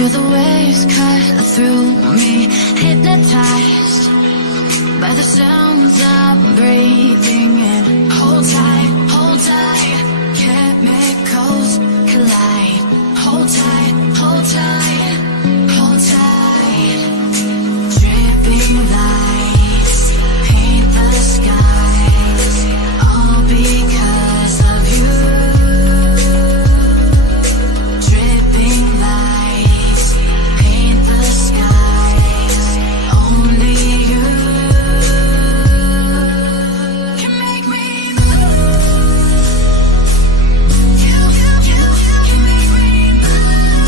Feel the waves cut through me, hypnotized by the sounds I'm breathing in. Hold tight, chemicals collide. Hold tight, hold tight, hold tight. Dripping lights paint the skies, all because of you. Dripping lights paint the skies, only you can make me move. You can make me move.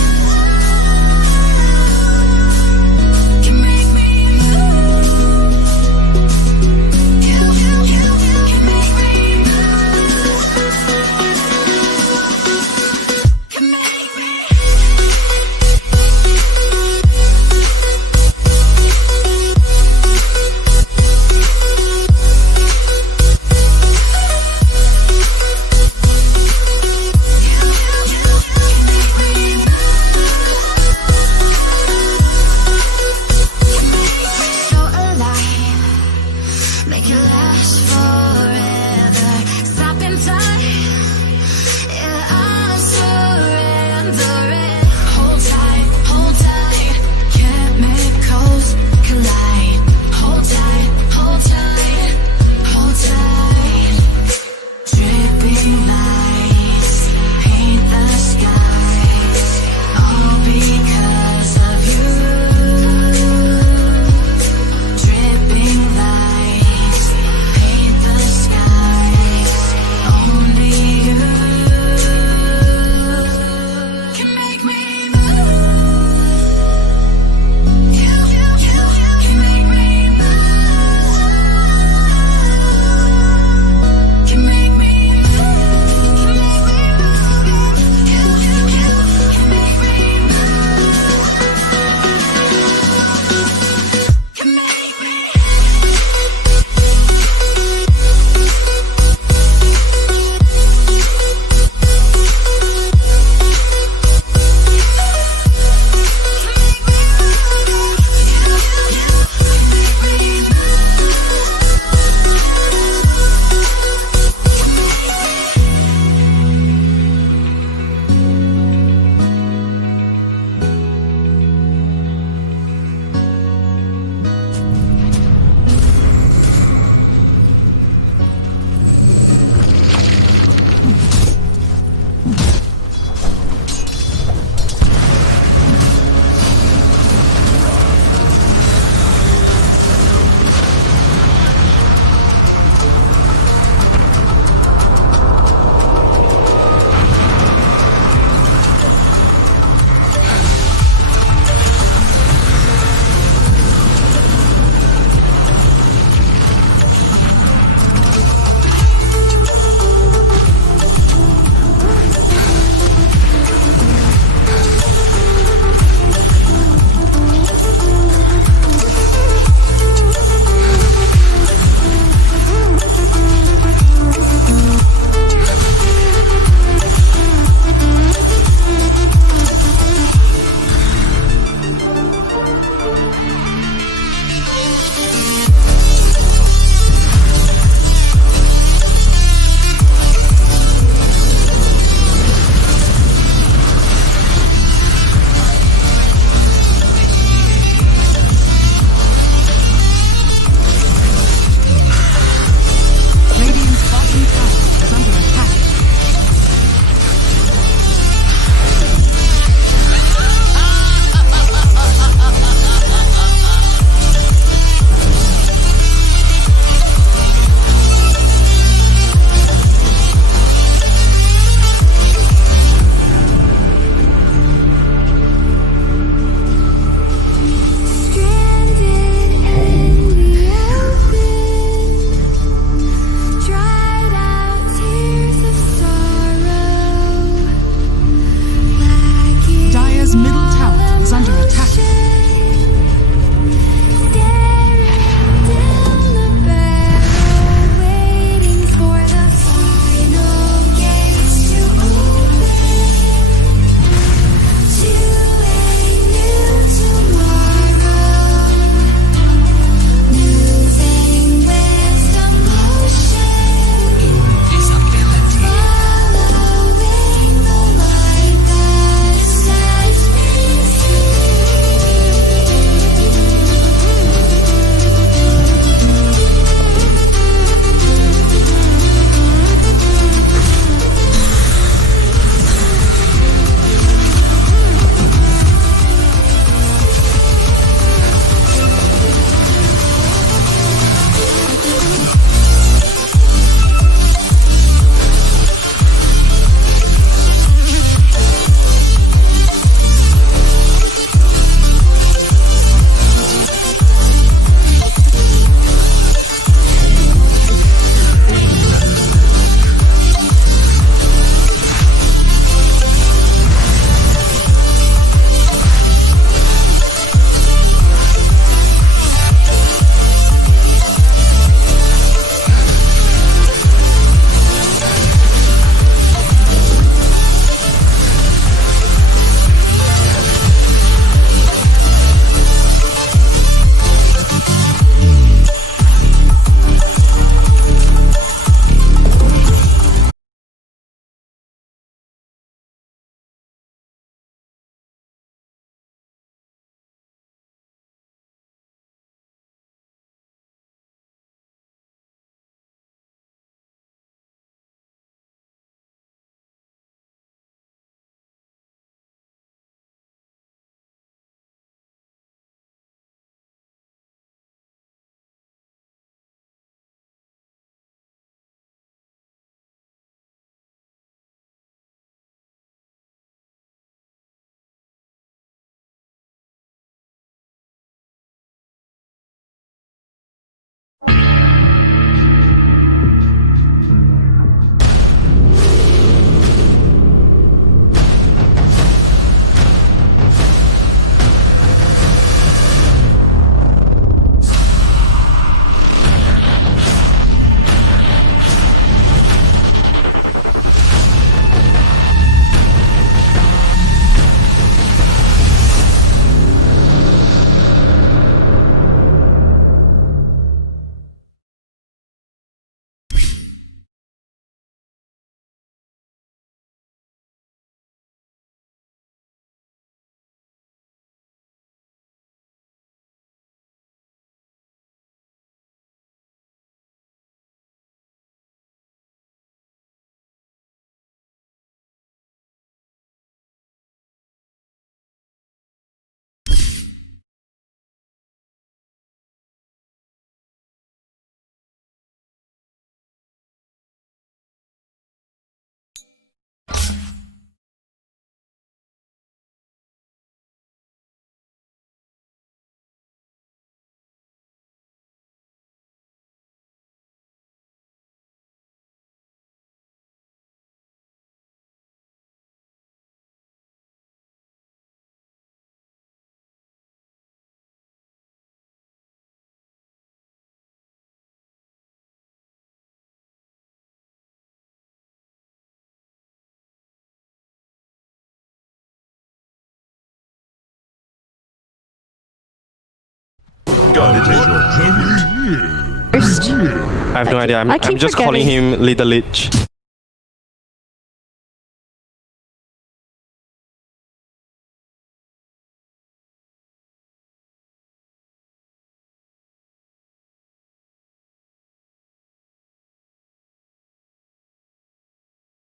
First. I have no idea. I'm keep just calling forgetting. him Little Lich.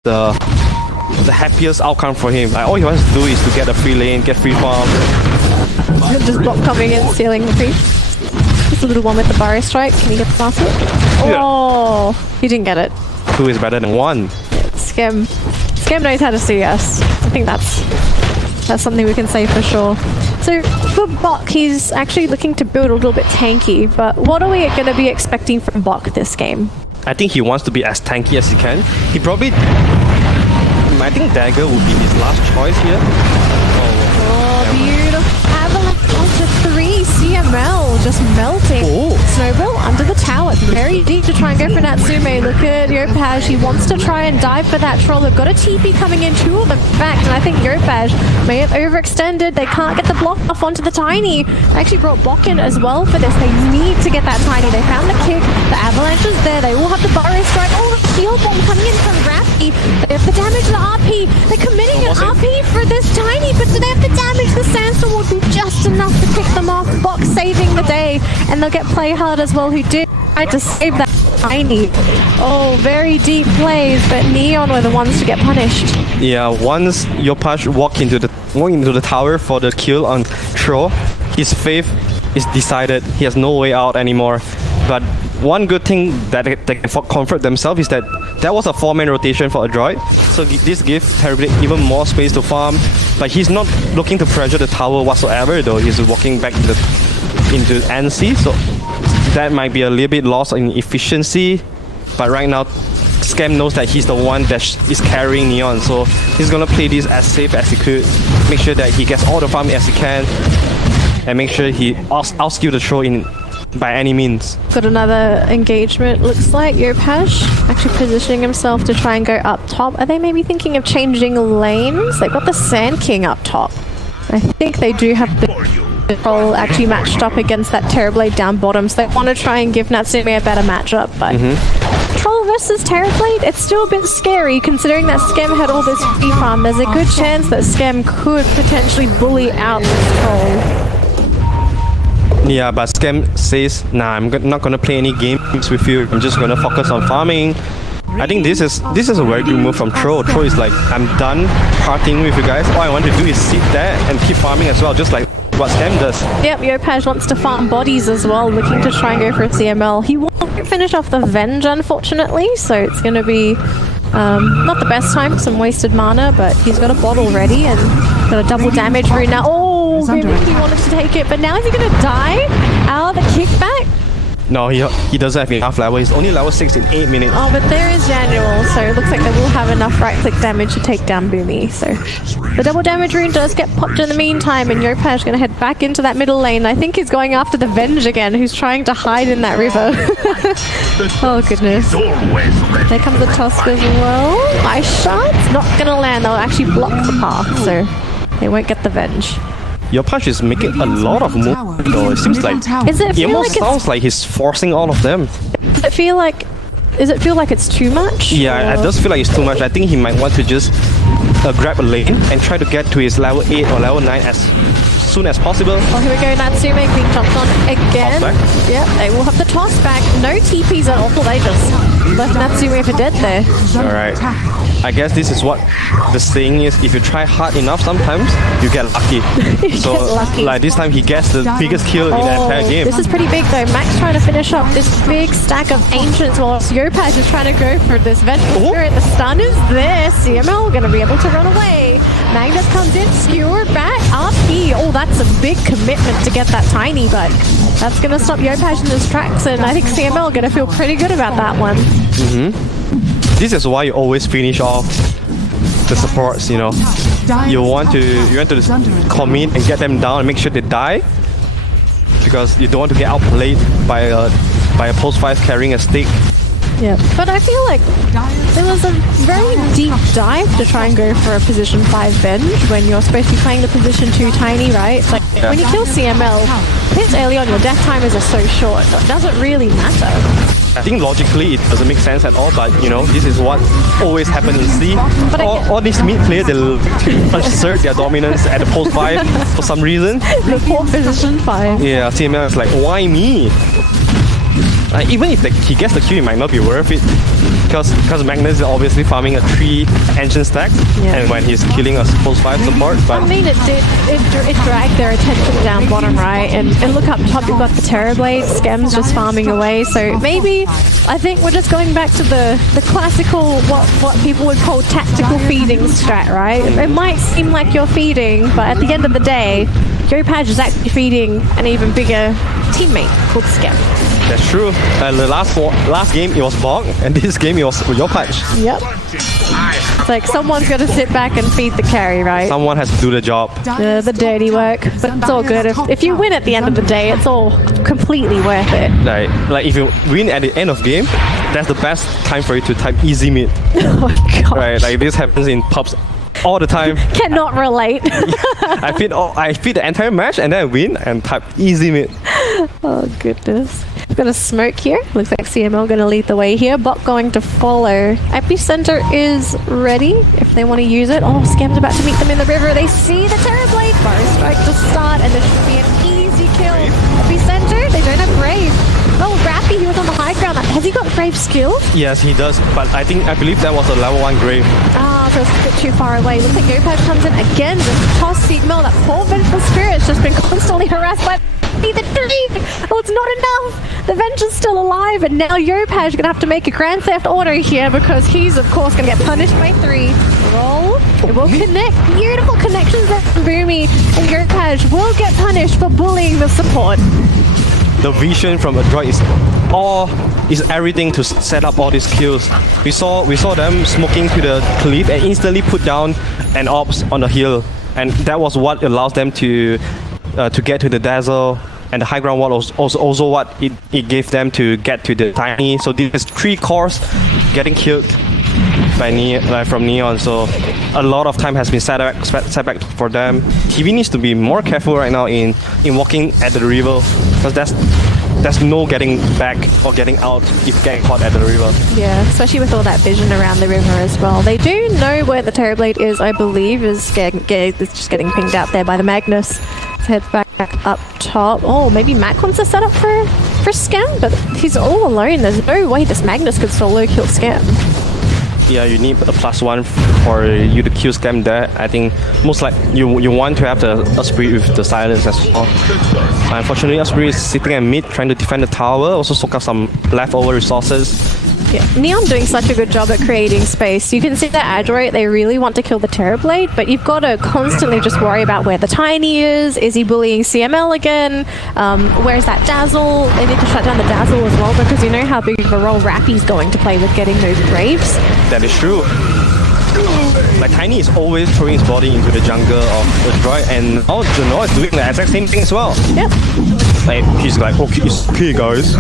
The happiest outcome for him. Like, all he wants to do is to get a free lane, get free farm. Just block coming in, stealing the creep. Just a little one with the barrier strike. Can he get the last hit? Oh, he didn't get it. 2 is better than 1. Skem knows how to see us. I think that's something we can say for sure. So for Bok, he's actually looking to build a little bit tanky, but what are we going to be expecting from Bok this game? I think he wants to be as tanky as he can. He probably... I think Dagger would be his last choice here. Oh, beautiful. Avalanche onto 3. CML just melting. Oh. Snowball under the tower. Very deep to try and go for Natsume. Look at Yopaj. He wants to try and dive for that troll. They've got a TP coming in, 2 of them in fact. And I think Yopaj may have overextended. They can't get the block off onto the Tiny. They actually brought Bok in as well for this. They need to get that Tiny. They found the kick. The Avalanche is there. They will have the Barrier Strike. Oh, the Heal Bomb coming in from Rafi. They have the damage to the RP. They're committing an RP for this Tiny, but do they have the damage? The Sandstorm would be just enough to kick them off. Bok saving the day, and they'll get play hard as well, who did try to save that Tiny. Oh, very deep plays, but Neon were the ones to get punished. Yeah, once Yopaj walk into the tower for the kill on Troll, his fate is decided. He has no way out anymore. But one good thing that they can comfort themselves is that was a 4-man rotation for ADROIT. So this gives Terrible even more space to farm. But he's not looking to pressure the tower whatsoever though. He's walking back into NC. So that might be a little bit lost in efficiency. But right now, Scam knows that he's the one that is carrying Neon. So he's gonna play this as safe as he could. Make sure that he gets all the farm as he can. And make sure he outskill the troll in by any means. Got another engagement, looks like. Yopaj actually positioning himself to try and go up top. Are they maybe thinking of changing lanes? They've got the Sand King up top. I think they do have the troll actually matched up against that Terrorblade down bottom, so they want to try and give Natsume a better matchup, but Troll versus Terrorblade, it's still a bit scary considering that Skem had all this free farm. There's a good chance that Skem could potentially bully out this Troll. Yeah, but Scam says, nah, I'm not gonna play any games with you. I'm just gonna focus on farming. I think this is a very good move from Troll. Troll is like, I'm done partying with you guys. All I want to do is sit there and keep farming as well, just like what Scam does. Yep, Yopaj wants to farm bodies as well, looking to try and go for a CML. He won't finish off the Venge, unfortunately, so it's going to be not the best time, some wasted mana, but he's got a bottle ready and got a double damage rune now. Oh, maybe he wanted to take it, but now is he going to die out of the kickback? No, he doesn't have enough level. He's only level 6 in 8 minutes. Oh, but there is Janual, so it looks like they will have enough right-click damage to take down Boomy. So the double damage rune does get popped in the meantime, and Yopaj is going to head back into that middle lane. I think he's going after the Venge again, who's trying to hide in that river. Oh, goodness. There comes the Tusk as well. Ice Shard's not going to land. They'll actually block the path, so they won't get the Venge. Yopaj is making a lot of moves though. It seems like it almost sounds like he's forcing all of them. Does it feel like it's too much? Yeah, it does feel like it's too much. I think he might want to just grab a lane and try to get to his level 8 or level 9 as soon as possible. Oh, here we go, Natsume being jumped on again. Yep, they will have the toss back. No TPs at all. They just left Natsume for dead there. Alright. I guess this is what the saying is, if you try hard enough, sometimes you get lucky. So, like this time he gets the biggest kill in the entire game. This is pretty big though. Max trying to finish up this big stack of Ancients whilst Yopaj is trying to go for this Vengeful Spirit. The stun is there. CML going to be able to run away. Magnus comes in, skewered back, RP. Oh, that's a big commitment to get that Tiny, but that's going to stop Yopaj in his tracks, and I think CML going to feel pretty good about that one. This is why you always finish off the supports, you know. You want to commit and get them down and make sure they die, because you don't want to get outplayed by a post 5 carrying a stick. Yeah, but I feel like there was a very deep dive to try and go for a position 5 bench when you're supposed to be playing the position 2 tiny, right? Like when you kill CML, this early on your death timers are so short, so it doesn't really matter. I think logically it doesn't make sense at all, but you know, this is what always happens in C. But all these mid players, they'll assert their dominance at the post 5 for some reason. The poor position 5. Yeah, CML is like, why me? Even if he gets the kill, it might not be worth it. Because Magnus is obviously farming a 3 engine stack, and when he's killing a post 5 support, but I mean, it dragged their attention down bottom right, and look up top, you've got the Terrorblade, Skem's just farming away, so maybe, I think we're just going back to the classical, what people would call tactical feeding strat, right? It might seem like you're feeding, but at the end of the day, Yopaj is actually feeding an even bigger teammate called Skem. that's true. The last game it was Bog, and this game it was Yopaj. Yep. It's like someone's got to sit back and feed the carry, right? Someone has to do the job. The dirty work, but it's all good. If you win at the end of the day, it's all completely worth it. Like if you win at the end of game, that's the best time for you to type easy mid. Oh god. Right, like this happens in pubs all the time. Cannot relate. I feed the entire match and then I win and type easy mid. Oh goodness. We've got a smoke here. Looks like CML going to lead the way here. Bot going to follow. Epicenter is ready if they want to use it. Oh, Scam's about to meet them in the river. They see the Terrorblade. Fire strike to start and this should be an easy kill. Epicenter, they don't have Brave. Oh, Rappy, he was on the high ground. Has he got Brave skill? Yes, he does, but I believe that was a level 1 Grave. Ah, so it's a bit too far away. Looks like Yopaj comes in again. Just toss CML. That poor Vengeful Spirit's just been constantly harassed by the tree. Oh, it's not enough. The Venge's still alive, and now Yopaj gonna have to make a Grand Theft Auto here because he's of course gonna get punished by 3. Roll. It will connect. Beautiful connections there from Boomy, and Yopaj will get punished for bullying the support. The vision from ADROIT is everything to set up all these kills. We saw them smoking to the cliff and instantly put down an ops on the hill, and that was what allows them to get to the dazzle, and the high ground wall was also what it gave them to get to the tiny. So these 3 cores getting killed by from Neon, so a lot of time has been set back for them. TV needs to be more careful right now in walking at the river, because there's no getting back or getting out if getting caught at the river. Yeah, especially with all that vision around the river as well. They do know where the Terrorblade is, I believe, it's just getting pinged out there by the Magnus. Let's head back up top. Oh, maybe Mac wants to set up for Scam, but he's all alone. There's no way this Magnus could solo kill Scam. Yeah, you need a +1 for you to kill Scam there. I think most like you want to have the Esprit with the silence as well. Unfortunately, Esprit is sitting at mid trying to defend the tower, also soak up some leftover resources. Yeah, Neon doing such a good job at creating space. You can see that ADROIT, they really want to kill the Terrorblade, but you've got to constantly just worry about where the Tiny is he bullying CML again? Where's that Dazzle? They need to shut down the Dazzle as well, because you know how big of a role Rappy's going to play with getting those Braves. That is true. Like Tiny is always throwing his body into the jungle of ADROIT, and now Juno is doing the exact same thing as well. Yep. Like he's like, okay guys,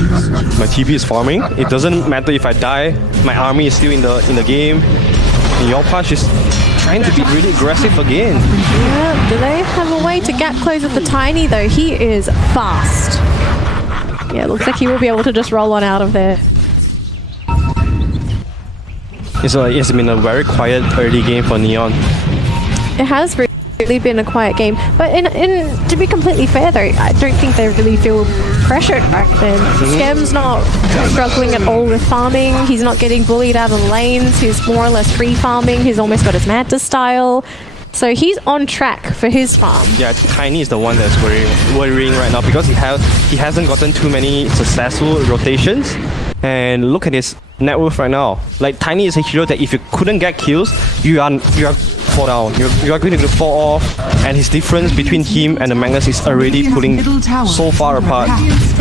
my TP is farming. It doesn't matter if I die. My army is still in the game. And Yopaj is trying to be really aggressive again. Yeah. Do they have a way to gap close with the Tiny though? He is fast. Yeah, looks like he will be able to just roll on out of there. It's been a very quiet early game for Neon. It has really been a quiet game, but in to be completely fair though, I don't think they really feel pressured back then. Scam's not struggling at all with farming. He's not getting bullied out of the lanes. He's more or less free farming. He's almost got his Manta style. So he's on track for his farm. Yeah, Tiny is the one that's worrying right now, because he hasn't gotten too many successful rotations. And look at his net worth right now. Like Tiny is a hero that if you couldn't get kills, you are fall down. You are going to fall off, and his difference between him and the Magnus is already pulling so far apart.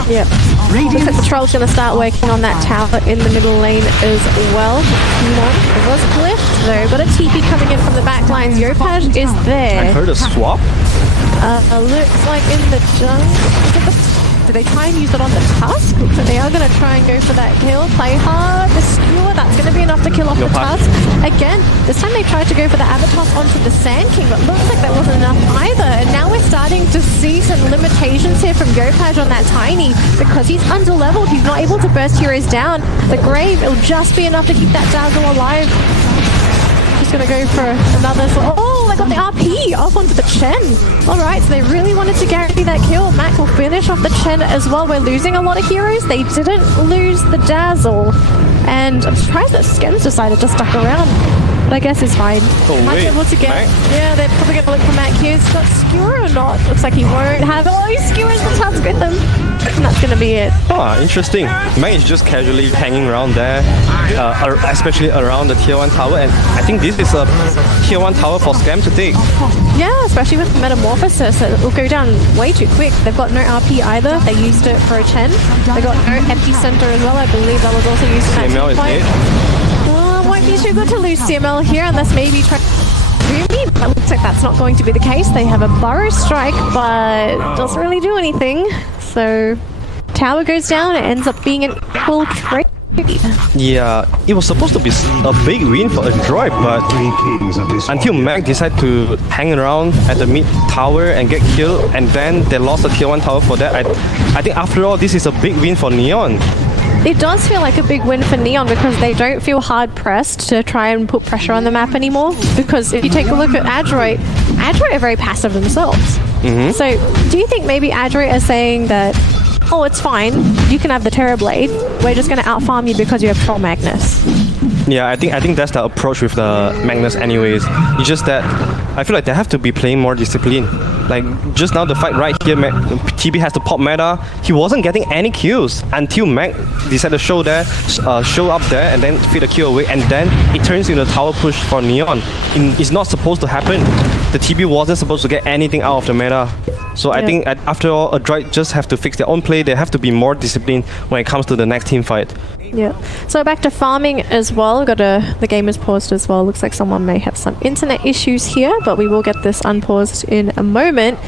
Yep. Looks like the Troll's going to start working on that tower in the middle lane as well. It was glitched though, but a TP coming in from the back lines. Yopaj is there. I heard a swap. Looks like in the jungle. do they try and use it on the Tusk? So they are going to try and go for that kill. Play hard. The skewer, that's going to be enough to kill off the Tusk. Again, this time they tried to go for the Avatos onto the Sand King, but looks like that wasn't enough either. And now we're starting to see some limitations here from Yopaj on that Tiny because he's under-leveled. He's not able to burst heroes down. The Grave, it'll just be enough to keep that Dazzle alive. Just gonna go for another. Oh, they got the RP off onto the Chen. All right, so they really wanted to guarantee that kill. Mac will finish off the Chen as well. We're losing a lot of heroes. They didn't lose the Dazzle, and I'm surprised that Skem's decided to stuck around. But I guess it's fine. Oh, Might be able to get. Yeah, they're probably gonna look for Mac here. He's got skewer or not? Looks like he won't have. Oh, he skewers the Tusk with them. And that's gonna be it. Ah, interesting. Mac is just casually hanging around there, especially around the tier 1 tower, and I think this is a tier 1 tower for Scam to take. Yeah, especially with Metamorphosis, it will go down way too quick. They've got no RP either. They used it for a Chen. They got no Epicenter as well. I believe that was also used in that CML is dead. Won't be too good to lose CML here unless maybe try. It looks like that's not going to be the case. They have a Burrow Strike, but doesn't really do anything. So tower goes down. It ends up being an equal trade. Yeah, it was supposed to be a big win for ADROIT, but until Mac decided to hang around at the mid tower and get killed, and then they lost the tier 1 tower for that, I think after all, this is a big win for Neon. It does feel like a big win for Neon because they don't feel hard pressed to try and put pressure on the map anymore. Because if you take a look at ADROIT are very passive themselves. So do you think maybe ADROIT are saying that, oh, it's fine, you can have the Terrorblade, we're just going to outfarm you because you have Troll Magnus? Yeah, I think that's the approach with the Magnus anyways. It's just that I feel like they have to be playing more discipline. Like just now the fight right here, TB has to pop meta. He wasn't getting any kills until Mac decided to show up there and then feed a kill away, and then it turns into a tower push for Neon. It's not supposed to happen. The TB wasn't supposed to get anything out of the meta. So I think after all, ADROIT just have to fix their own play. They have to be more disciplined when it comes to the next team fight. Yeah. So back to farming as well. The game is paused as well. Looks like someone may have some internet issues here, but we will get this unpaused in a moment.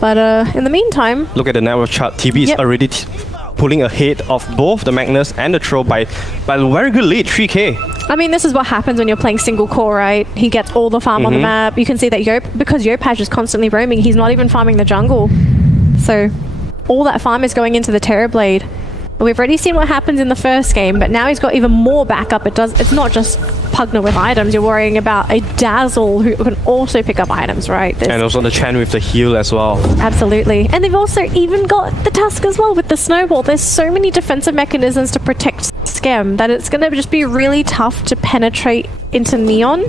But in the meantime, look at the network chart. TB is already pulling ahead of both the Magnus and the Troll by a very good lead, 3k. I mean, this is what happens when you're playing single core, right? He gets all the farm on the map. You can see that because Yopaj is constantly roaming, he's not even farming the jungle. So all that farm is going into the Terrorblade. We've already seen what happens in the first game, but now he's got even more backup. It's not just Pugna with items. You're worrying about a Dazzle who can also pick up items, right? And also the Chen with the heal as well. Absolutely. And they've also even got the Tusk as well with the Snowball. There's so many defensive mechanisms to protect Scam that it's going to just be really tough to penetrate into Neon.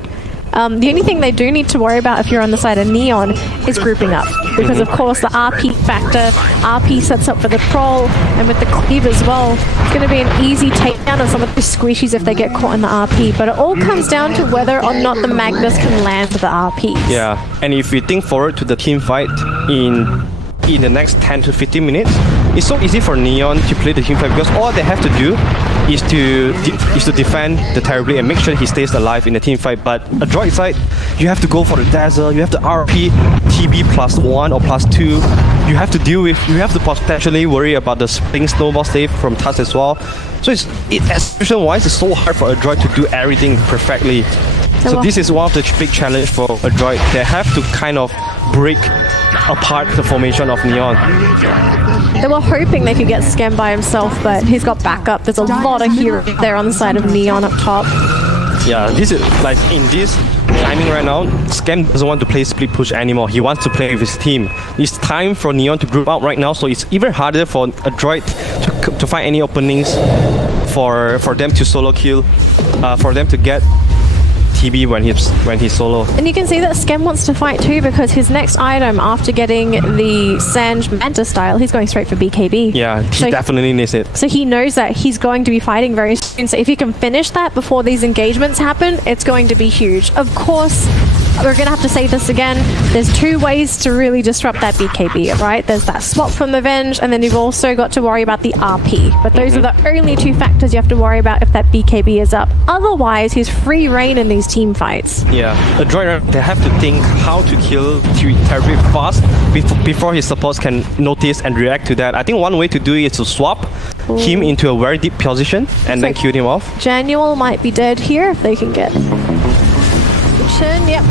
The only thing they do need to worry about if you're on the side of Neon is grouping up. Because of course the RP factor, RP sets up for the Troll, and with the Cleave as well, it's going to be an easy takedown of some of the squishies if they get caught in the RP. But it all comes down to whether or not the Magnus can land the RPs. Yeah, and if we think forward to the team fight in the next 10 to 15 minutes, it's so easy for Neon to play the team fight because all they have to do is to defend the Terrorblade and make sure he stays alive in the team fight. But ADROIT side, you have to go for the Dazzle, you have to RP TB +1 or +2. You have to potentially worry about the spring snowball save from Tusk as well. So execution wise, it's so hard for ADROIT to do everything perfectly. So this is one of the big challenge for ADROIT. They have to kind of break apart the formation of Neon. They were hoping they could get Scam by himself, but he's got backup. There's a lot of heroes there on the side of Neon up top. Yeah, this is like in this timing right now, Scam doesn't want to play split push anymore. He wants to play with his team. It's time for Neon to group out right now, so it's even harder for ADROIT to find any openings for them to solo kill, for them to get TB when he's solo. And you can see that Scam wants to fight too because his next item after getting the Sanj Manta style, he's going straight for BKB. Yeah, he definitely needs it. So he knows that he's going to be fighting very soon. So if he can finish that before these engagements happen, it's going to be huge. Of course, we're gonna have to say this again. There's two ways to really disrupt that BKB, right? There's that swap from the Venge, and then you've also got to worry about the RP. But those are the only two factors you have to worry about if that BKB is up. Otherwise, he's free reign in these team fights. Yeah, ADROIT, they have to think how to kill terribly fast before his supports can notice and react to that. I think one way to do it is to swap him into a very deep position and then kill him off. Janual might be dead here if they can get chin. Yep.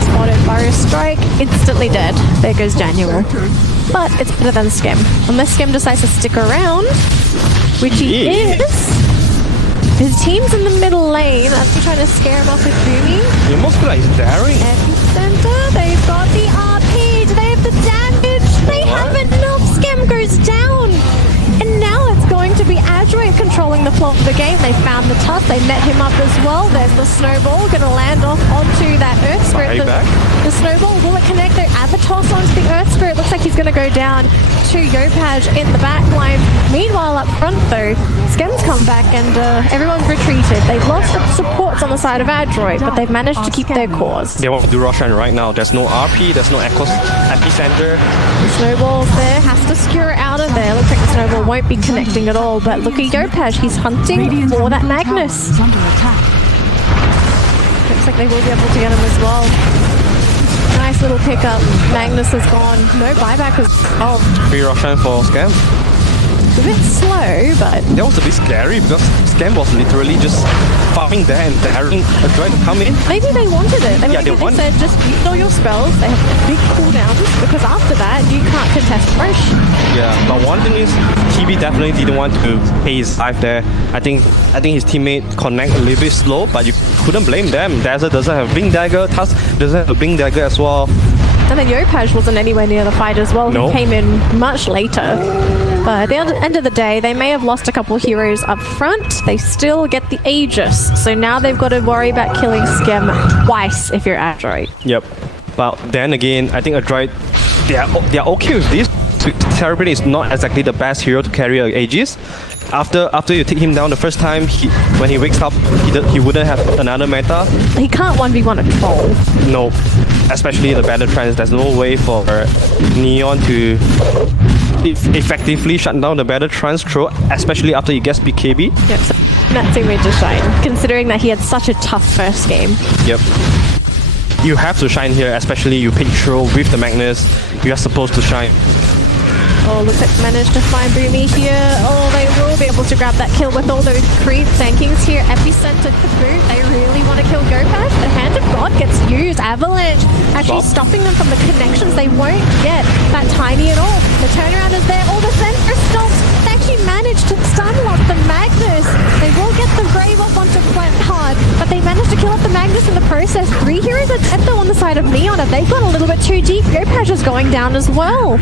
Spotted fire strike. Instantly dead. There goes Janual. But it's better than Skem. Unless Skem decides to stick around, which he is. His team's in the middle lane. Actually trying to scare him off with Boomy. You almost feel like he's daring. Epicenter. They've got the RP. Do they have the damage? They have enough. Skem goes down. And now it's going to be ADROIT controlling the flow of the game. They found the tusk. They net him up as well. There's the snowball. Going to land off onto that Earth Spirit. The snowball, will it connect their Avatos onto the Earth Spirit? Looks like he's going to go down to Yopaj in the back line. Meanwhile, up front though, Skem's come back and everyone's retreated. They've lost the supports on the side of ADROIT, but they've managed to keep their cores. They want to do Roshan right now. There's no RP, there's no epicenter. The snowball's there, has to skewer out of there. Looks like the snowball won't be connecting at all, but look at Yopaj, he's hunting for that Magnus. Looks like they will be able to get him as well. Nice little pickup. Magnus is gone. No buyback as well. Free Roshan for Skem. It's a bit slow, but... That was a bit scary because Skem was literally just farming there and daring ADROIT to come in. Maybe they wanted it. I mean, they said just use all your spells. They have big cooldowns because after that, you can't contest fresh. Yeah, but one thing is, TB definitely didn't want to pay his life there. I think his teammate connect a little bit slow, but you couldn't blame them. Dazzle doesn't have Blink Dagger, Tusk doesn't have a Blink Dagger as well. And then Yopaj wasn't anywhere near the fight as well. No. He came in much later. But at the end of the day, they may have lost a couple heroes up front. They still get the Aegis. So now they've got to worry about killing Skem twice if you're ADROIT. Yep. But then again, I think ADROIT, they are okay with this. Terrapin is not exactly the best hero to carry an Aegis. After you take him down the first time, when he wakes up, he wouldn't have another meta. He can't 1v1 a troll. No. Especially in the battle trance, there's no way for Neon to effectively shut down the battle trance throw, especially after he gets BKB. Yep, so that's a major shine, considering that he had such a tough first game. Yep. You have to shine here, especially you pick throw with the Magnus. You are supposed to shine. Oh, looks like managed to find Boomy here. Oh, they will be able to grab that kill with all those creep tankings here. Epicenter to boot. They really want to kill Gopaj. The Hand of God gets used. Avalanche actually stopping them from the connections. They won't get that tiny at all. The turnaround is there. All the center stops. They actually managed to stun lock the Magnus. They will get the Brave off onto Flat Hard, but they managed to kill off the Magnus in the process. 3 heroes are dead though on the side of Neon. If they've gone a little bit too deep, Gopaj is going down as well.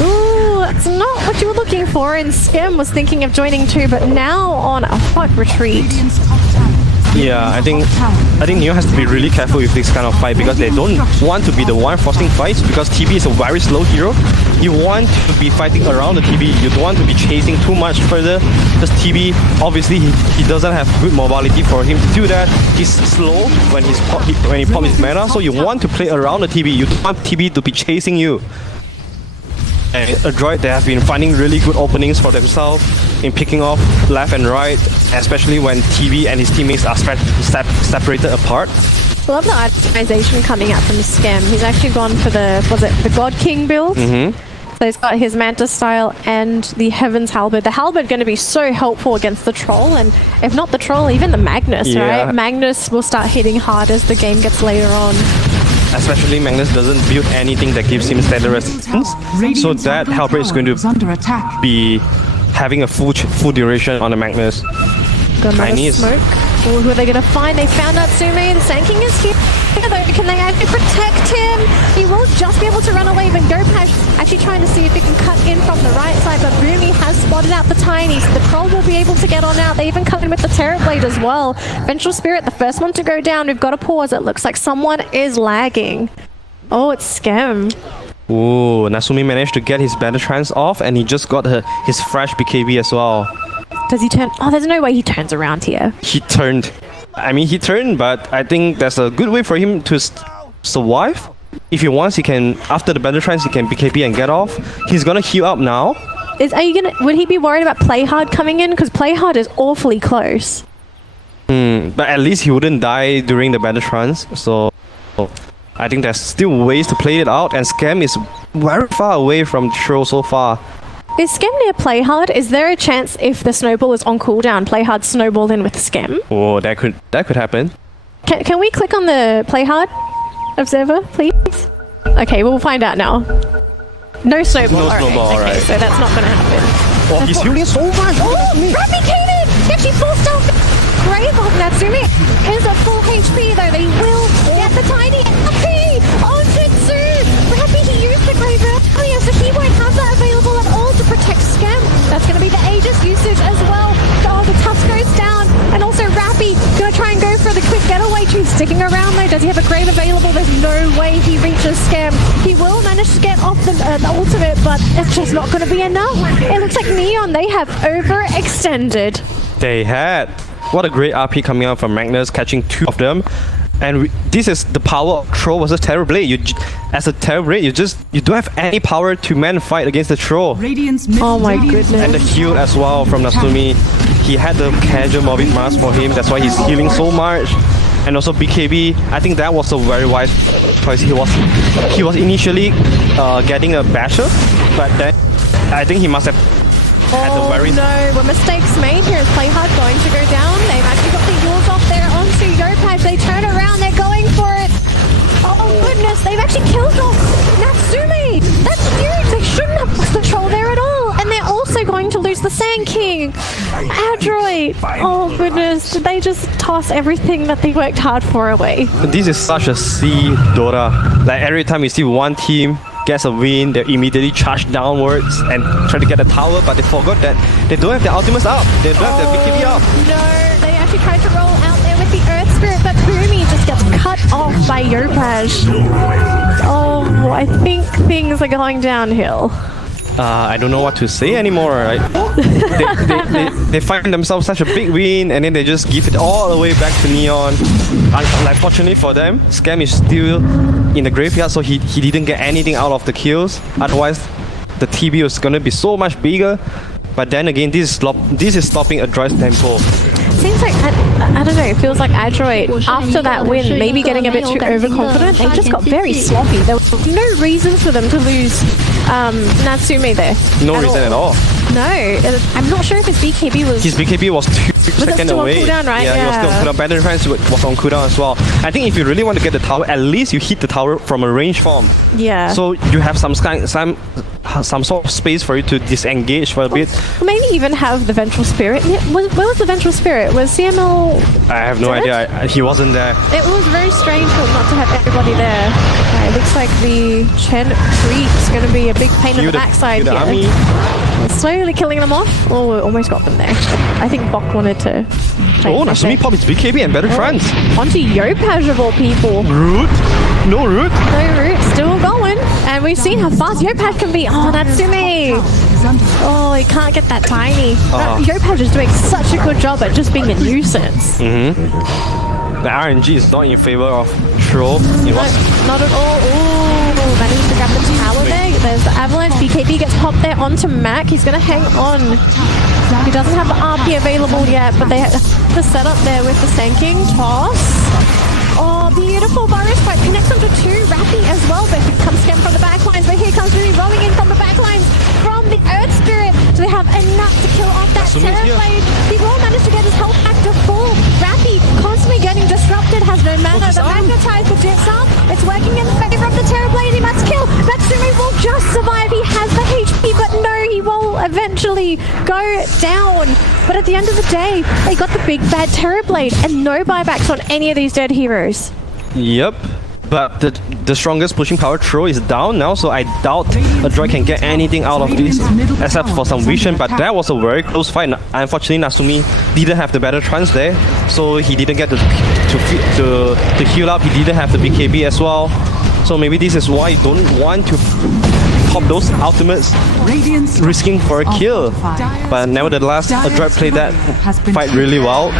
Ooh, that's not what you were looking for, and Skem was thinking of joining too, but now on a hot retreat. Yeah, I think Neo has to be really careful with this kind of fight because they don't want to be the one forcing fights because TB is a very slow hero. You want to be fighting around the TB, you don't want to be chasing too much further because TB, obviously he doesn't have good mobility for him to do that. He's slow when he pops his mana, so you want to play around the TB, you don't want TB to be chasing you. And ADROIT, they have been finding really good openings for themselves in picking off left and right, especially when TB and his teammates are separated apart. I love the itemization coming out from Skem. He's actually gone for the God King build. So he's got his Manta style and the Heaven's Halberd. The Halberd going to be so helpful against the Troll, and if not the Troll, even the Magnus, right? Magnus will start hitting hard as the game gets later on. Especially Magnus doesn't build anything that gives him steady resistance, so that Halberd is going to be having a full duration on the Magnus. Got another smoke. Ooh, who are they going to find? They found Natsume. The Sanking is here. Can they actually protect him? He will just be able to run away. But Gopaj actually trying to see if he can cut in from the right side. But Boomy has spotted out the Tinies. The Troll will be able to get on out. They even cut in with the Terrorblade as well. Vengeful Spirit, the first one to go down. We've got to pause. It looks like someone is lagging. Oh, it's Skem. Ooh, Natsume managed to get his battle trance off, and he just got his fresh BKB as well. Does he turn? Oh, there's no way he turns around here. He turned. I mean, he turned, but I think that's a good way for him to survive. If he wants, he can, after the battle trance, he can BKB and get off. He's gonna heal up now. Would he be worried about play hard coming in? Because play hard is awfully close. But at least he wouldn't die during the battle trance. So I think there's still ways to play it out, and Scam is very far away from the Tro so far. Is Scam near play hard? Is there a chance if the snowball is on cooldown, play hard snowball in with Scam? Oh, that could happen. Can we click on the play hard observer, please? Okay, we'll find out now. No snowball. No snowball, okay, right. so that's not going to happen. Oh, he's healing so much. Oh, replicated! He actually forced out the grave of Natsumi. Is a full HP though. They will get the tiny HP. Oh, Jitsu! Rappy, he used the grave earlier, so he won't have that available at all to protect Scam. That's going to be the Aegis usage as well. Oh, the Tusk goes down. And also Rappy going to try and go for the quick getaway. He's sticking around though. Does he have a grave available? There's no way he reaches Scam. He will manage to get off the ultimate, but it's just not going to be enough. It looks like Neon, they have overextended. They had. What a great RP coming out from Magnus, catching 2 of them. And this is the power of Troll versus Terrorblade. As a Terrorblade, you don't have any power to man fight against the Troll. Oh my goodness. And the heal as well from Natsumi. He had the casual Morbid Mask for him, that's why he's healing so much. And also BKB, I think that was a very wise choice. He was initially getting a basher, but then I think he must have had the very... no, were mistakes made here? Is play hard going to go down? They've actually got the Yules off there onto Yopaj. They turn around, they're going for it. Oh goodness, they've actually killed off Natsumi. That's huge. They shouldn't have lost the Troll there at all. And they're also going to lose the Sand King. ADROIT. Oh goodness, did they just toss everything that they worked hard for away? This is such a C Dota. Like every time you see one team gets a win, they immediately charge downwards and try to get a tower, but they forgot that they don't have their ultimates up. They don't have their BKB up. No, they actually tried to roll out there with the Earth Spirit, but Boomy just gets cut off by Yopaj. Oh, I think things are going downhill. I don't know what to say anymore. Right? they find themselves such a big win, and then they just give it all the way back to Neon. Unfortunately for them, Scam is still in the graveyard, so he didn't get anything out of the kills. Otherwise, the TB was gonna be so much bigger. But then again, this is stopping ADROIT's tempo. Seems like, I don't know, it feels like ADROIT, after that win, maybe getting a bit too overconfident, they just got very sloppy. There were no reasons for them to lose Natsumi there. No reason at all. No, I'm not sure if his BKB was... His BKB was 2 seconds away. On cooldown, right? Yeah, he was still on cooldown. Battle Defense was on cooldown as well. I think if you really want to get the tower, at least you hit the tower from a range form. Yeah. So you have some sort of space for you to disengage for a bit. Maybe even have the Ventral Spirit. Where was the Ventral Spirit? Was CML... I have no idea. He wasn't there. It was very strange not to have everybody there. It looks like the Chen creep's going to be a big pain in the backside here. Army. Slowly killing them off. Oh, almost got them there. I think Bok wanted to... Oh, Natsumi pop his BKB and better France. Onto Yopaj of all people. Root? No root? No root, still going. And we've seen how fast Yopaj can be. Oh, Natsumi. Oh, he can't get that tiny. Yopaj is doing such a good job at just being a nuisance. The RNG is not in favor of Tro. Not at all. Ooh, managed to grab the tower there. There's the Avalanche. BKB gets popped there onto Mac. He's going to hang on. He doesn't have the RP available yet, but they have the setup there with the Sanking toss. Oh, beautiful. Boris fight connects onto 2. Rappy as well, but here comes Scam from the backlines. But here comes Ruby rolling in from the backlines from the Earth Spirit. Do they have enough to kill off that Terrorblade? He will manage to get his health back to full. Rappy constantly getting disrupted, has no mana. The magnetize the Jets arm. It's working in favor of the Terrorblade. He must kill. Natsumi will just survive. He has the HP, but no, he will eventually go down. But at the end of the day, they got the big bad Terrorblade and no buybacks on any of these dead heroes. Yep. But the strongest pushing power Tro is down now, so I doubt ADROIT can get anything out of this except for some vision. But that was a very close fight. Unfortunately, Natsumi didn't have the better chance there, so he didn't get to heal up. He didn't have the BKB as well. So maybe this is why you don't want to pop those ultimates, risking for a kill. But nevertheless, ADROIT played that fight really well.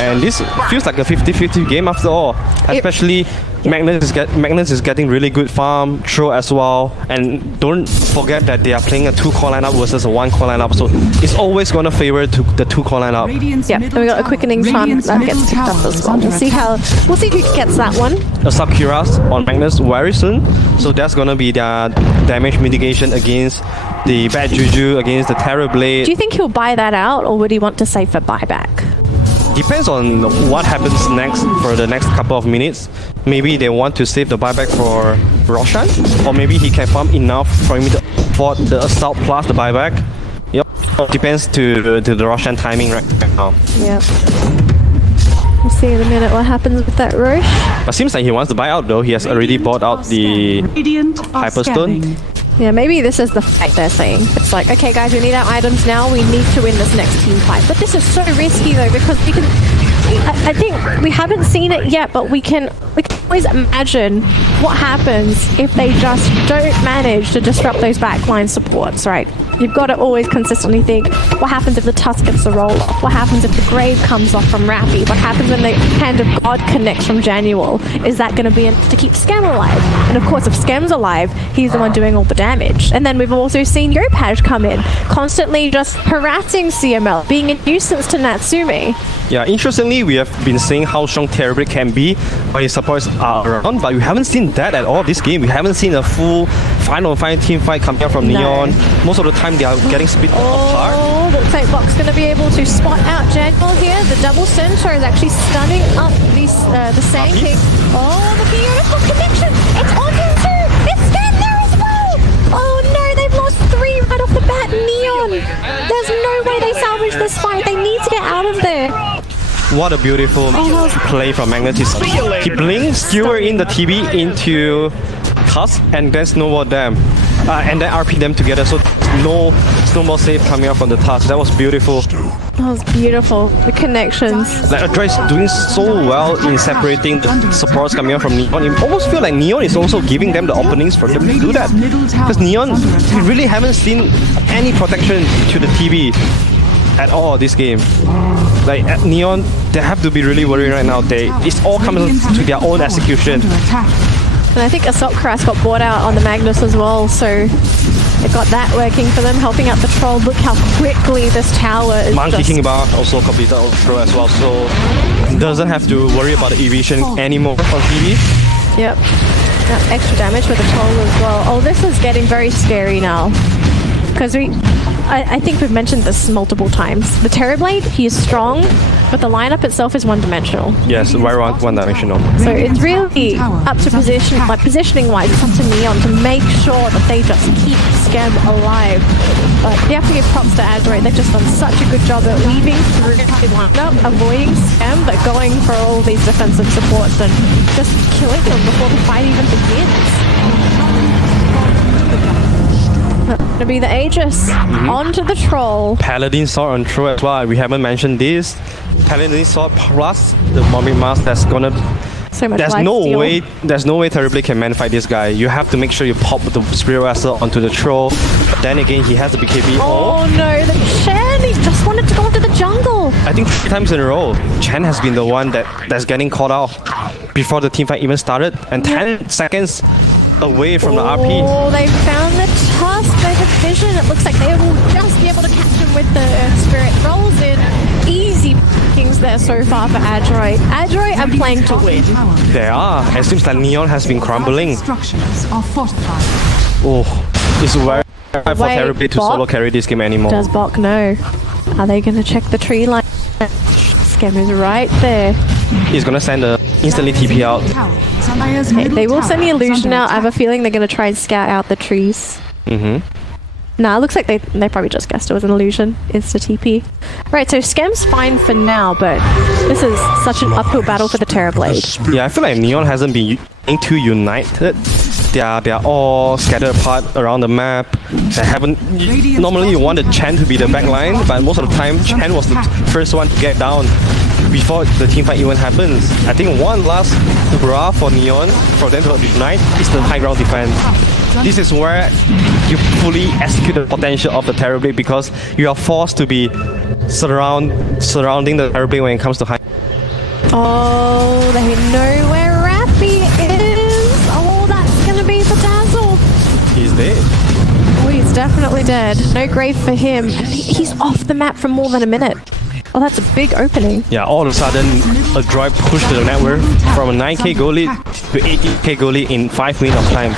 And this feels like a 50-50 game after all. Especially Magnus is getting really good farm, throw as well, and don't forget that they are playing a 2-core lineup versus a 1-core lineup, so it's always going to favor the 2-core lineup. Yeah, and we got a quickening charm that gets picked up as well. We'll see who gets that one. A Sub-Cuirass on Magnus very soon, so that's going to be their damage mitigation against the Bad Juju, against the Terror Blade. Do you think he'll buy that out, or would he want to save for buyback? Depends on what happens next for the next couple of minutes. Maybe they want to save the buyback for Roshan, or maybe he can farm enough for him to afford the assault plus the buyback. Yep, depends to the Roshan timing right now. Yep. We'll see in a minute what happens with that Roche. But seems like he wants to buy out though. He has already bought out the Hyperstone. Yeah, maybe this is the fight they're saying. It's like, okay guys, we need our items now, we need to win this next team fight. But this is so risky though, because we can... I think we haven't seen it yet, but we can always imagine what happens if they just don't manage to disrupt those backline supports, right? You've got to always consistently think, what happens if the Tusk gets a roll off? What happens if the Grave comes off from Rappy? What happens when the Hand of God connects from Janual? Is that going to be enough to keep Scam alive? And of course, if Scam's alive, he's the one doing all the damage. And then we've also seen Yopaj come in, constantly just harassing CML, being a nuisance to Natsume. Yeah, interestingly, we have been seeing how strong Terrorblade can be when his supports are around, but we haven't seen that at all this game. We haven't seen a full final team fight coming out from Neon. Most of the time, they are getting split apart. Oh, looks like Box going to be able to spot out Janual here. The double center is actually stunning up the Sand King. Oh, the beautiful connection! It's on him too! It's Scan there as well! Oh no, they've lost 3 right off the bat. Neon! There's no way they salvage this fight. They need to get out of there. What a beautiful play from Magnus. He blinks, skewer in the TB into Tusk, and then snowball them. And then RP them together, so no snowball save coming up from the Tusk. That was beautiful. That was beautiful. The connections. Like ADROIT is doing so well in separating the supports coming out from Neon. You almost feel like Neon is also giving them the openings for them to do that. Because Neon, we really haven't seen any protection to the TB at all this game. Like at Neon, they have to be really worried right now. It's all coming to their own execution. And I think Assault Crass got bought out on the Magnus as well, so they got that working for them, helping out the Troll. Look how quickly this tower is Monkey King Bar also completed outro as well, so doesn't have to worry about the evasion anymore on TV. Yep. That extra damage for the Troll as well. Oh, this is getting very scary now. Because I think we've mentioned this multiple times. The Terrorblade, he is strong, but the lineup itself is one-dimensional. Yes, very one-dimensional. So it's really up to positioning-wise, it's up to Neon to make sure that they just keep Scam alive. But you have to give props to ADROIT. They've just done such a good job at weaving through the lineup, avoiding Scam, but going for all these defensive supports and just killing them before the fight even begins. Gonna be the Aegis onto the Troll. Paladin Sword on Troll as well. We haven't mentioned this. Paladin Sword plus the Mobbing Mask. That's gonna. So much. There's no way Terrorblade can man-fight this guy. You have to make sure you pop the Spirit Vessel onto the Troll. But then again, he has the BKB. Oh no, the Chen! He just wanted to go into the jungle. I think 3 times in a row, Chen has been the one that's getting caught out before the team fight even started, and 10 seconds away from the RP. Oh, they found the Tusk by the vision. It looks like they will just be able to catch him with the Earth Spirit. Rolls in. Easy pickings there so far for ADROIT. ADROIT are playing to win. They are. It seems like Neon has been crumbling. Oh, it's very hard for Terrorblade to solo carry this game anymore. Does Bok know? Are they going to check the tree line? Scam is right there. He's going to send a instantly TP out. Okay, they will send the illusion out. I have a feeling they're going to try and scout out the trees. Nah, it looks like they probably just guessed it was an illusion. Insta TP. Right, so Scam's fine for now, but this is such an uphill battle for the Terrorblade. Yeah, I feel like Neon hasn't been too united. They are all scattered apart around the map. They haven't. Normally, you want the Chen to be the backline, but most of the time, Chen was the first one to get down before the team fight even happens. I think one last hurrah for Neon for them to unite is the high ground defense. This is where you fully execute the potential of the Terrorblade because you are forced to be surrounding the Terrorblade when it comes to high. Oh, they know where Rappy Oh, he's definitely dead. No grave for him. He's off the map for more than a minute. Oh, that's a big opening. Yeah, all of a sudden, ADROIT pushed the network from a 9k goal lead to 18k goal lead in 5 minutes of time.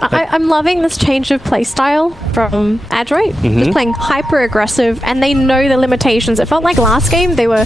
I'm loving this change of playstyle from ADROIT. Just playing hyper aggressive, and they know the limitations. It felt like last game they were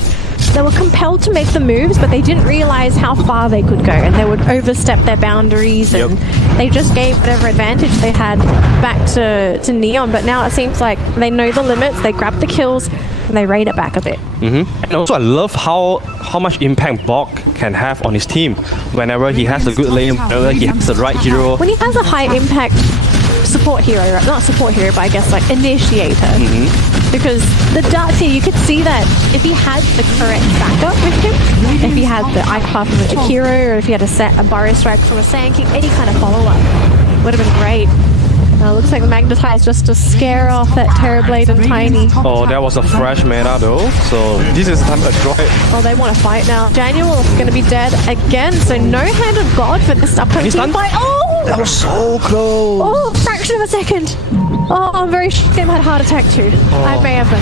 compelled to make the moves, but they didn't realize how far they could go, and they would overstep their boundaries, and they just gave whatever advantage they had back to Neon. But now it seems like they know the limits. They grab the kills, and they rein it back a bit. And also, I love how much impact Bok can have on his team. Whenever he has a good lane, whenever he has the right hero. When he has a high impact support hero, right? Not support hero, but I guess like initiator. Because the darts here, you could see that if he had the correct backup with him, if he had the ice path from a hero, or if he had a Burrow strike from a Sand King, any kind of follow-up would have been great. Looks like the Magnetize just to scare off that Terrorblade and Tiny. Oh, that was a fresh meta though. So this is time to draw it. Oh, they want to fight now. Daniel is going to be dead again, so no Hand of God for this upcoming team fight. Oh! That was so close. Oh, fraction of a second. Oh, I'm very sure him had a heart attack too. I may have been.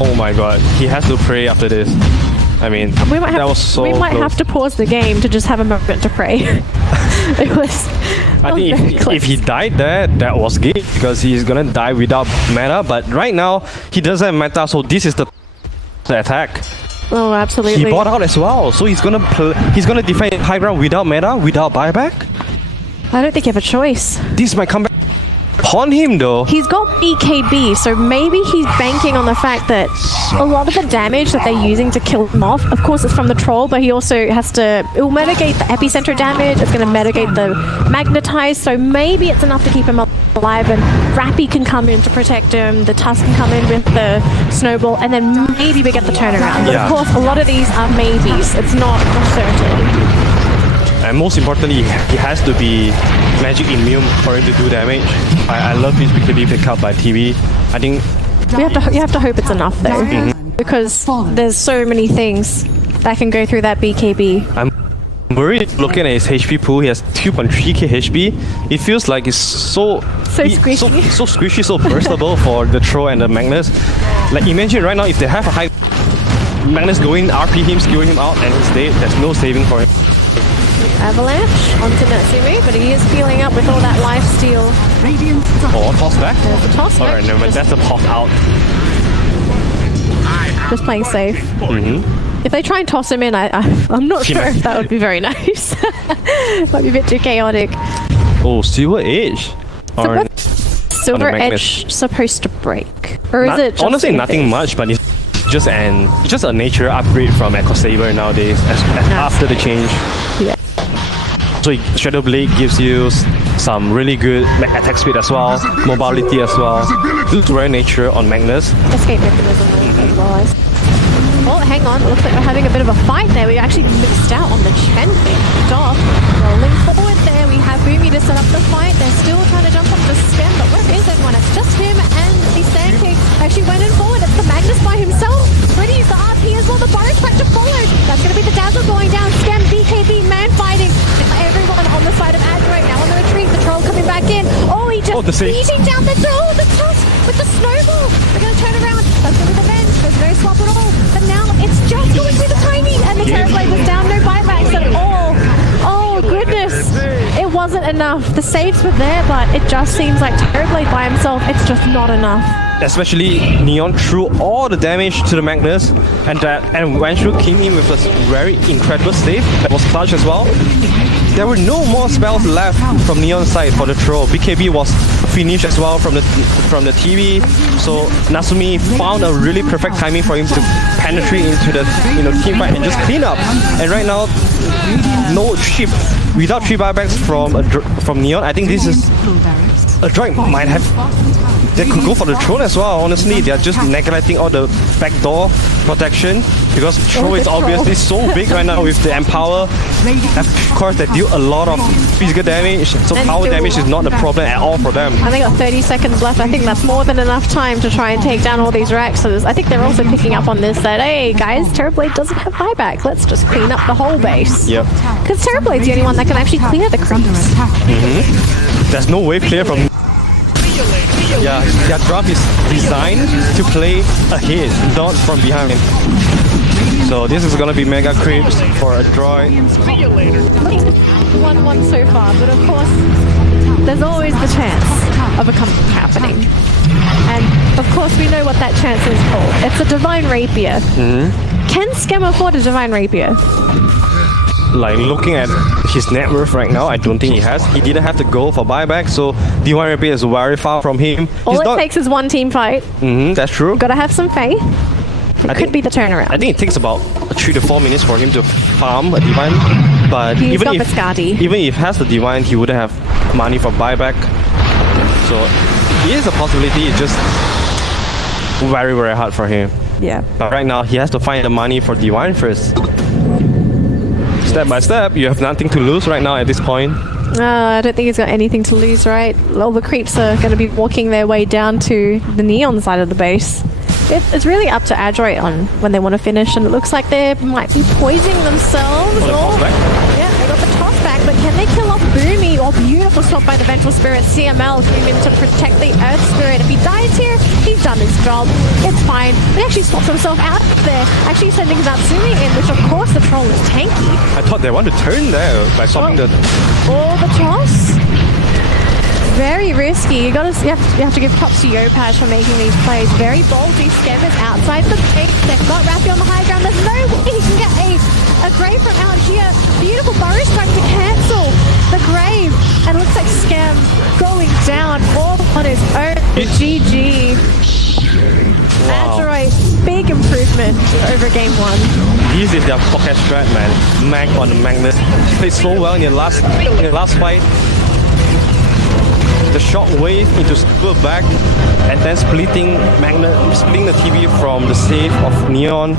Oh my god. He has to pray after this. I mean, that was so We might close. have to pause the game to just have a moment to pray. It was. I think if he died there, that was good because he's gonna die without meta. But right now, he doesn't have meta, so this is the attack. Oh, absolutely. He bought out as well, so he's gonna defend high ground without meta, without buyback. I don't think you have a choice. This might come back upon him though. He's got BKB, so maybe he's banking on the fact that a lot of the damage that they're using to kill him off, of course it's from the troll, but he also has to, it will mitigate the epicenter damage, it's going to mitigate the magnetize, so maybe it's enough to keep him alive, and Rappy can come in to protect him, the Tusk can come in with the snowball, and then maybe we get the turnaround. But of course, a lot of these are maybes, it's not certain. And most importantly, he has to be magic immune for him to do damage. I love his BKB pick up by TV. I think you have to hope it's enough though, because there's so many things that can go through that BKB. I'm worried looking at his HP pool. He has 2.3k HP. It feels like it's so squishy. so squishy, so burstable for the Troll and the Magnus. Like imagine right now if they have a high Magnus going RP him, skewing him out, and he's dead. There's no saving for him. Avalanche onto Natsumi, but he is healing up with all that life steal. Oh, toss back? There's a toss back. Alright, never mind. That's a toss out. Just playing safe. If they try and toss him in, I'm not sure if that would be very nice. Might be a bit too chaotic. Oh, Silver Edge. So what's Silver Edge supposed to break? Or is it just honestly nothing much, but it's just a nature upgrade from Echo Saber nowadays after the change. Yeah. So Shadow Blade gives you some really good attack speed as well, mobility as well. Looks very nature on Magnus. Escape mechanism as well. Oh, hang on. Looks like we're having a bit of a fight there. We actually missed out on the Chen thing. Stop. Rolling forward there. We have Boomy to set up the fight. They're still trying to jump up the stem, but where is everyone? It's just him and the Sand King actually went in forward. It's the Magnus by himself. Ready to use the RP as well. The Burrow strike to follow. That's going to be the Dazzle going down. Stem, BKB, man fighting. Everyone on the side of ADROIT now on the retreat. The troll coming back in. Oh, he just beating down the troll. The Tusk with the snowball. They're going to turn around. That's going to be the bench. There's no swap at all. But now it's just going through the Tiny. And the Terrorblade was down. No buybacks at all. Oh, goodness. It wasn't enough. The saves were there, but it just seems like Terrorblade by himself, it's just not enough. Especially Neon threw all the damage to the Magnus, and Wanshu came in with a very incredible save that was clutch as well. There were no more spells left from Neon's side for the Troll. BKB was finished as well from the TV, so Natsumi found a really perfect timing for him to penetrate into the team fight and just clean up. And right now, without 3 buybacks from Neon, I think this is ADROIT might have. They could go for the Troll as well, honestly. They're just neglecting all the backdoor protection because Troll is obviously so big right now with the Empower. Of course, they deal a lot of physical damage, so power damage is not a problem at all for them. And they got 30 seconds left. I think that's more than enough time to try and take down all these Raxes. I think they're also picking up on this that, hey guys, Terrorblade doesn't have buyback. Let's just clean up the whole base. Yep. Because Terrorblade's the only one that can actually clear the creeps. There's no wave clear from Yeah, their draft is designed to play ahead, not from behind. So this is gonna be mega creeps for ADROIT. 1-1 so far, but of course, there's always the chance of a comeback happening. And of course, we know what that chance is for. It's a Divine Rapier. Can Scam afford a Divine Rapier? Like looking at his net worth right now, I don't think he has. He didn't have to go for buyback, so Divine Rapier is very far from him. All it takes is one team fight. That's true. Gotta have some faith. It could be the turnaround. I think it takes about 3 to 4 minutes for him to farm a Divine, but He's even got if Biscardi. even if he has the Divine, he wouldn't have money for buyback. So it is a possibility. It's just very hard for him. Yeah. But right now, he has to find the money for Divine first. Step by step, you have nothing to lose right now at this point. I don't think he's got anything to lose, right? All the creeps are going to be walking their way down to the Neon side of the base. It's really up to ADROIT on when they want to finish, and it looks like they might be poisoning themselves. Oh, they toss back? Yeah, they got the toss back, but can they kill off Boomy? Oh, beautiful shot by the Vengeful Spirit. CML came in to protect the Earth Spirit. If he dies here, he's done his job. It's fine. He actually swapped himself out there, actually sending Natsumi in, which of course the troll is tanky. I thought they want to turn there by swapping the... Oh, the toss? Very risky. You have to give props to Yopaj for making these plays. Very ballsy. Scammers outside the base. They've got Rafi on the high ground. There's no way he can get a grave from out here. Beautiful burrow strike to cancel the grave. And it looks like Scam going down all on his own. GG. Wow. ADROIT, big improvement over game 1. This is their pocket strat, man. Mag on the Magnus. Played so well in the last fight. The short wave into super back and then splitting the TV from the save of Neon.